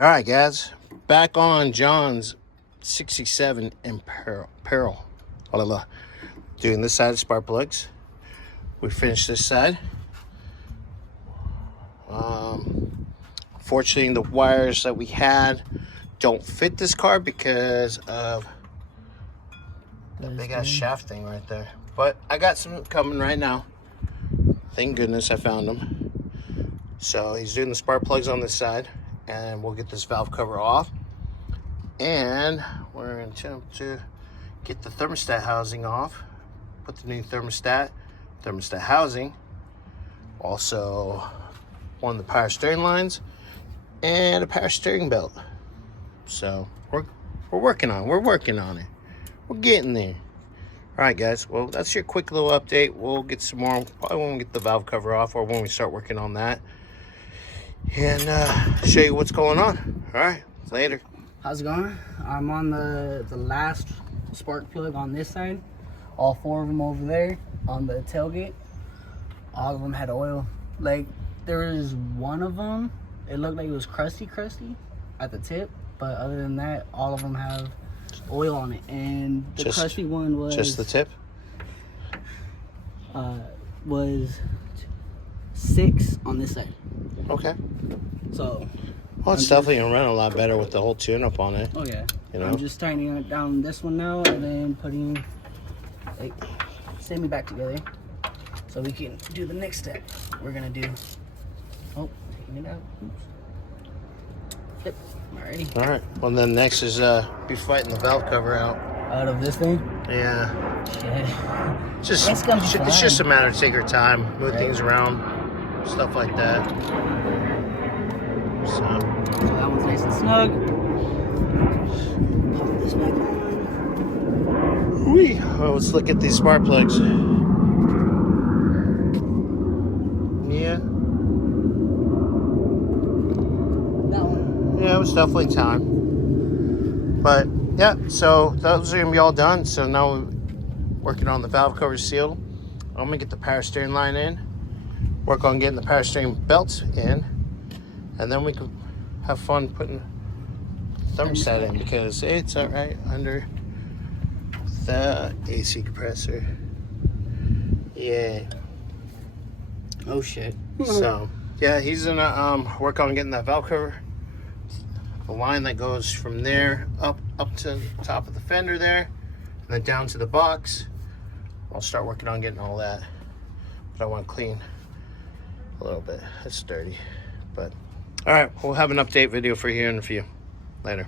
All right, guys, back on John's 67 Imperial. Doing this side of spark plugs. We finished this side. Fortunately, the wires that we had don't fit this car because of that big ass shaft thing right there. But I got some coming right now. Thank goodness I found them. So he's doing the spark plugs on this side, and we'll get this valve cover off. And we're going to attempt to get the thermostat housing off. Put the new thermostat housing. Also, one of the power steering lines and a power steering belt. So we're working on it. We're getting there. All right, guys. Well, that's your quick little update. We'll get some more probably when we get the valve cover off or when we start working on that, and show you what's going on. All right, later. How's it going? I'm on the last spark plug on this side. All four of them over there on the tailgate. All of them had oil. Like, there was one of them, it looked like it was crusty at the tip, but other than that, all of them have oil on it. And the crusty one was just the tip. Was 6 on this side. Okay. So. Well, it's definitely gonna run a lot better with the whole tune-up on it. Oh yeah. You know. I'm just tightening it down this one now, and then putting like semi back together, so we can do the next step. We're gonna do. Oh, taking it out. Oops. Yep. Alrighty. All right. Well, then next is be fighting the valve cover out. Out of this thing. Yeah. Yeah. It's just a matter of take your time, move things around, stuff like that. So that one's nice and snug. Pop this back on. Oh, let's look at these spark plugs. Yeah. That one. Yeah, it was definitely time. But yeah, so those are gonna be all done. So now we're working on the valve cover seal. I'm gonna get the power steering line in, work on getting the power steering belt in, and then we can have fun putting the thermostat in because it's all right under the AC compressor. Yeah. Oh shit. So yeah, he's gonna work on getting that valve cover, the line that goes from there up to the top of the fender there, and then down to the box. I'll start working on getting all that, but I want to clean a little bit. It's dirty, but all right, we'll have an update video for you in a few. Later.